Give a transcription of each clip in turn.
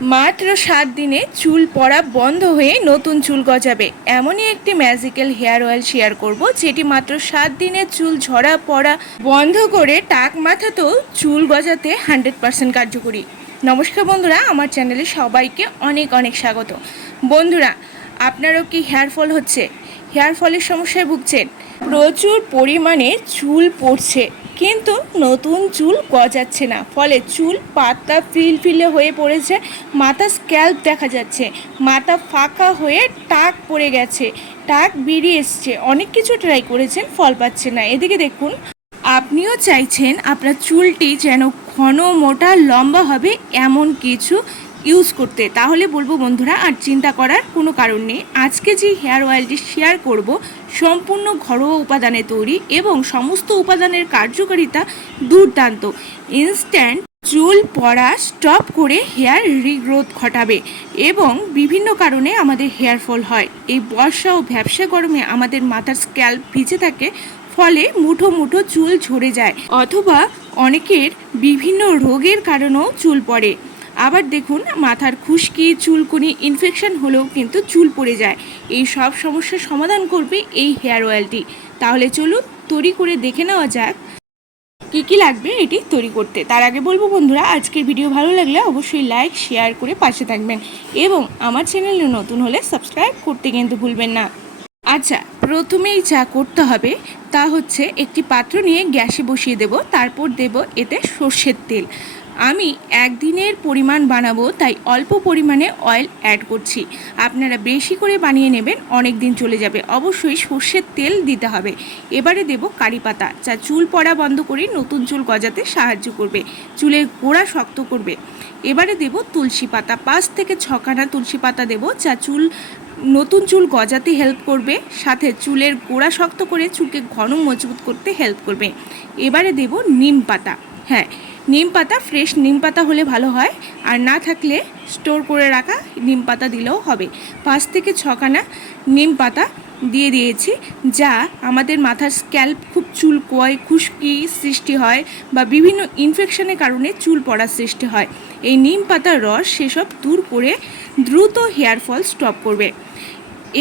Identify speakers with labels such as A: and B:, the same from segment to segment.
A: মাত্র সাত দিনে চুল পড়া বন্ধ হয়ে নতুন চুল গজাবে। এমনই একটি ম্যাজিক্যাল হেয়ার অয়েল শেয়ার করব, যেটি মাত্র সাত দিনে চুল ঝরা পড়া বন্ধ করে টাক মাথাতেও চুল গজাতে হান্ড্রেড পার্সেন্ট কার্যকরী। নমস্কার বন্ধুরা, আমার চ্যানেলে সবাইকে অনেক অনেক স্বাগত। বন্ধুরা, আপনারও কি হেয়ার ফল হচ্ছে? হেয়ার ফলের সমস্যায় ভুগছেন? প্রচুর পরিমাণে চুল পড়ছে। কিন্তু নতুন চুল গজাচ্ছে না। ফলে চুল পাতা ফিলফিলে হয়ে পড়েছে, মাথা স্ক্যাল্প দেখা যাচ্ছে, মাথা ফাঁকা হয়ে টাক পড়ে গেছে, টাক বেরিয়ে এসছে। অনেক কিছু ট্রাই করেছেন, ফল পাচ্ছে না। এদিকে দেখুন, আপনিও চাইছেন আপনার চুলটি যেন ঘন, মোটা, লম্বা হবে এমন কিছু ইউজ করতে। তাহলে বলব বন্ধুরা, আর চিন্তা করার কোনো কারণ নেই। আজকে যে হেয়ার অয়েলটি শেয়ার করব, সম্পূর্ণ ঘরোয়া উপাদানে তৈরি এবং সমস্ত উপাদানের কার্যকারিতা দুর্দান্ত। ইনস্ট্যান্ট চুল পড়া স্টপ করে হেয়ার রিগ্রোথ ঘটাবে এবং বিভিন্ন কারণে আমাদের হেয়ার ফল হয়। এই বর্ষা ও ব্যবসা গরমে আমাদের মাথার স্ক্যাল্প ভিজে থাকে, ফলে মুঠো মুঠো চুল ঝরে যায়। অথবা অনেকের বিভিন্ন রোগের কারণেও চুল পড়ে। আবার দেখুন, মাথার খুশকি, চুলকুনি ইনফেকশন হলেও কিন্তু চুল পড়ে যায়। এই সব সমস্যার সমাধান করবে এই হেয়ার অয়েলটি। তাহলে চলুন তৈরি করে দেখে নেওয়া যাক কী কী লাগবে এটি তৈরি করতে। তার আগে বলব বন্ধুরা, আজকের ভিডিও ভালো লাগলে অবশ্যই লাইক, শেয়ার করে পাশে থাকবেন এবং আমার চ্যানেলে নতুন হলে সাবস্ক্রাইব করতে কিন্তু ভুলবেন না। আচ্ছা প্রথমেই যা করতে হবে তা হচ্ছে একটি পাত্র নিয়ে গ্যাসে বসিয়ে দেব, তারপর দেব এতে সর্ষের তেল। আমি একদিনের পরিমাণ বানাবো, তাই অল্প পরিমাণে অয়েল অ্যাড করছি। আপনারা বেশি করে বানিয়ে নেবেন, অনেক দিন চলে যাবে। অবশ্যই সর্ষের তেল দিতে হবে। এবারে দেব কারি পাতা, যা চুল পড়া বন্ধ করে নতুন চুল গজাতে সাহায্য করবে, চুলের গোড়া শক্ত করবে। এবারে দেব তুলসী পাতা, পাঁচ থেকে ছখানা তুলসী পাতা দেব, যা চুল, নতুন চুল গজাতে হেল্প করবে, সাথে চুলের গোড়া শক্ত করে চুলকে ঘন মজবুত করতে হেল্প করবে। এবারে দেব নিম পাতা হ্যাঁ নিম পাতা ফ্রেশ নিম পাতা হলে ভালো হয়। আর না থাকলে স্টোর করে রাখা নিম পাতা দিলেও হবে। পাঁচ থেকে ছখানা নিম পাতা দিয়ে দিয়েছি, যা আমাদের মাথার স্ক্যাল্প খুব চুল কোয় খুশকি সৃষ্টি হয় বা বিভিন্ন ইনফেকশনের কারণে চুল পড়ার সৃষ্টি হয়। এই নিম পাতার রস সেসব দূর করে দ্রুত হেয়ার ফল স্টপ করবে।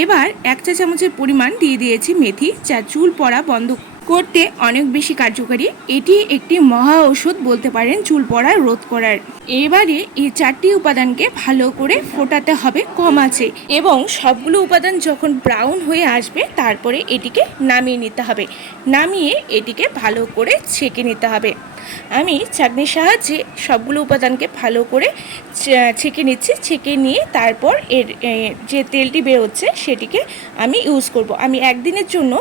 A: এবার এক চা চামচের পরিমাণ দিয়ে দিয়েছি মেথি, যা চুল পড়া বন্ধ করতে অনেক বেশি কার্যকারী, এটি একটি মহা ওষুধ বলতে পারেন চুল পড়া রোধ করার। এবারে এই চারটি উপাদানকে ভালো করে ফোটাতে হবে, কম আছে। এবং সবগুলো উপাদান যখন ব্রাউন হয়ে আসবে, তারপরে এটিকে নামিয়ে নিতে হবে। নামিয়ে এটিকে ভালো করে ছেঁকে নিতে হবে। আমি চাকনির সাহায্যে সবগুলো উপাদানকে ভালো করে ছেঁকে নিচ্ছি, ছেঁকে নিয়ে তারপর এর যে তেলটি বেরোচ্ছে সেটিকে আমি ইউজ করব। আমি একদিনের জন্য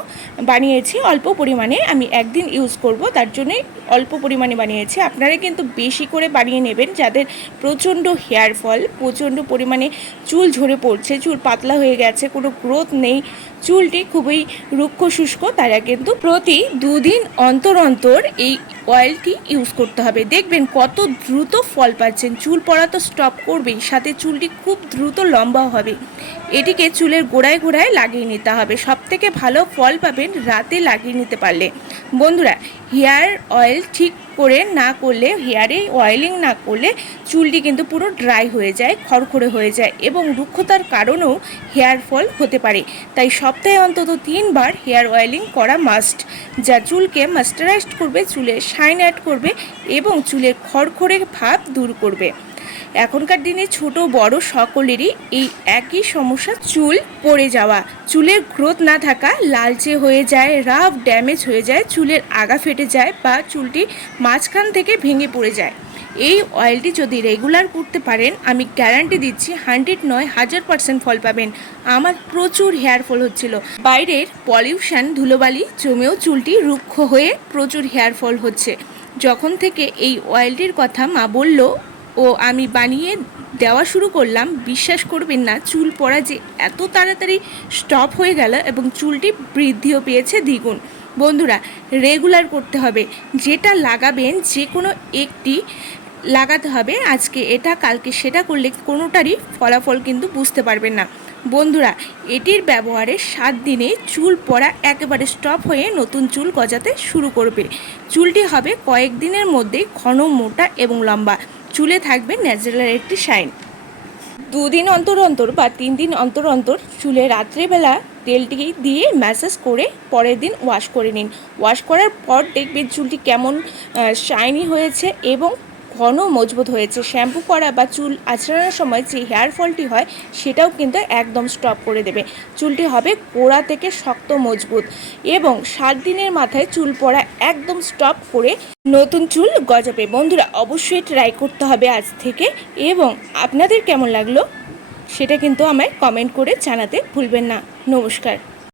A: বানিয়েছি, অল্প পরিমাণে আমি একদিন ইউজ করব, তার জন্যই অল্প পরিমাণে বানিয়েছি। আপনারা কিন্তু বেশি করে বানিয়ে নেবেন যাদের প্রচণ্ড হেয়ার ফল প্রচণ্ড পরিমাণে চুল ঝরে পড়ছে, চুল পাতলা হয়ে গেছে, কোনো গ্রোথ নেই, চুলটি খুবই রুক্ষ শুষ্ক, তারা কিন্তু প্রতি দুদিন অন্তর অন্তর এই অয়েলটি ইউজ করতে হবে। দেখবেন কত দ্রুত ফল পাচ্ছেন। চুল পড়া তো স্টপ করবেই, সাথে চুলটি খুব দ্রুত লম্বা হবে। এটিকে চুলের গোড়ায় গোড়ায় লাগিয়ে নিতে হবে। সব থেকে ভালো ফল পাবেন রাতে লাগিয়ে নিতে পারলে। বন্ধুরা, হেয়ার অয়েল ঠিক করে না করলে, হেয়ারে অয়েলিং না করলে চুলটি কিন্তু পুরো ড্রাই হয়ে যায়, খড়খড়ে হয়ে যায় এবং রুক্ষতার কারণেও হেয়ার ফল হতে পারে। তাই সপ্তাহে অন্তত তিনবার হেয়ার অয়েলিং করা মাস্ট যা চুলকে মাস্টারাইজড করবে চুলে শাইন অ্যাড করবে এবং চুলের খড়খড়ে ভাব দূর করবে। এখনকার দিনে ছোট, বড় সকলেরই এই একই সমস্যা, চুল পড়ে যাওয়া। চুলের গ্রোথ না থাকা, লালচে হয়ে যায় রাফ ড্যামেজ হয়ে যায়, চুলের আগা ফেটে যায় বা চুলটি মাঝখান থেকে ভেঙে পড়ে যায়। এই অয়েলটি যদি রেগুলার করতে পারেন, আমি গ্যারান্টি দিচ্ছি হান্ড্রেড নয়, হাজার পার্সেন্ট ফল পাবেন। আমার প্রচুর হেয়ার ফল হচ্ছিল। বাইরের পলিউশন ধুলোবালি, জমেও চুলটি রুক্ষ হয়ে প্রচুর হেয়ার ফল হচ্ছে। যখন থেকে এই অয়েলটির কথা মা বলল, ও, আমি বানিয়ে দেওয়া শুরু করলাম, বিশ্বাস করবেন না, চুল পড়া যে এত তাড়াতাড়ি স্টপ হয়ে গেল এবং চুলটি বৃদ্ধিও পেয়েছে দ্বিগুণ। বন্ধুরা রেগুলার করতে হবে। যেটা লাগাবেন যে কোনো একটি লাগাতে হবে। আজকে এটা, কালকে সেটা করলে কোনোটারই ফলাফল কিন্তু বুঝতে পারবেন না। বন্ধুরা, এটির ব্যবহারে সাত দিনে চুল পড়া একেবারে স্টপ হয়ে নতুন চুল গজাতে শুরু করবে। চুলটি হবে কয়েকদিনের মধ্যে ঘন, মোটা এবং লম্বা। চুলে থাকবে ন্যাচারাল একটি শাইন। দুদিন অন্তর অন্তর বা তিন দিন অন্তর অন্তর চুলে রাত্রেবেলা তেলটি দিয়ে ম্যাসাজ করে পরের দিন ওয়াশ করে নিন। ওয়াশ করার পর দেখবেন চুলটি কেমন শাইনি হয়েছে এবং ঘন মজবুত হয়েছে। শ্যাম্পু করা বা চুল আঁচড়ানোর সময় যে হেয়ার ফলটি হয়, সেটাও কিন্তু একদম স্টপ করে দেবে। চুলটি হবে গোড়া থেকে শক্ত মজবুত এবং সাত দিনের মাথায় চুল পড়া একদম স্টপ করে নতুন চুল গজাবে। বন্ধুরা, অবশ্যই ট্রাই করতে হবে আজ থেকে এবং আপনাদের কেমন লাগল সেটা কিন্তু আমায় কমেন্ট করে জানাতে ভুলবেন না। নমস্কার।